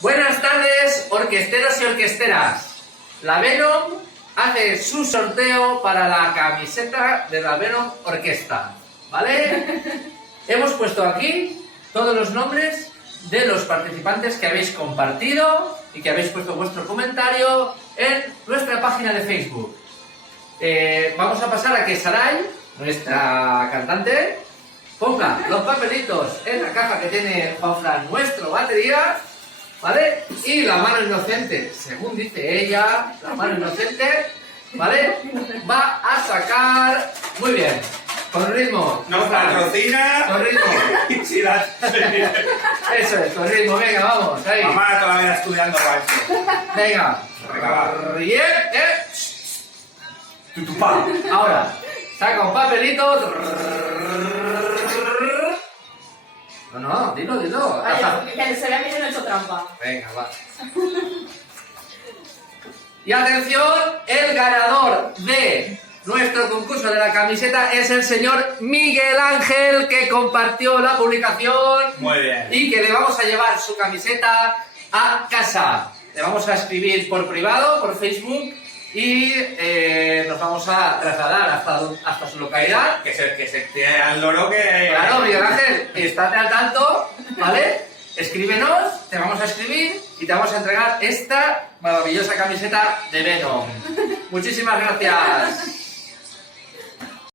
Buenas tardes, orquesteros y orquesteras. La Venom hace su sorteo para la camiseta de la Venom Orquesta, ¿vale? Hemos puesto aquí todos los nombres de los participantes que habéis compartido y que habéis puesto vuestro comentario en nuestra página de Facebook. Vamos a pasar a que Saray, nuestra cantante, ponga los papelitos en la caja que tiene Juanfran, nuestro batería, ¿vale? Y la mano inocente, según dice ella, la mano inocente, ¿vale? Va a sacar... Muy bien, con ritmo. Nos patrocina. Con ritmo. Sí, Eso es, con ritmo, venga, vamos, ahí. Mamá toda la vida estudiando para esto. Venga. Bien, Tutupá. Ahora, saca un papelito. No, dilo. Que se vea que yo no he hecho trampa. Venga, va. Y atención, el ganador de nuestro concurso de la camiseta es el señor Miguel Ángel, que compartió la publicación. Muy bien. Y que le vamos a llevar su camiseta a casa. Le vamos a escribir por privado, por Facebook, y nos vamos a trasladar hasta su localidad. Que se tire al loro que... Claro, Miguel Ángel, estate al tanto, ¿vale? Escríbenos, te vamos a escribir y te vamos a entregar esta maravillosa camiseta de Venom. Muchísimas gracias.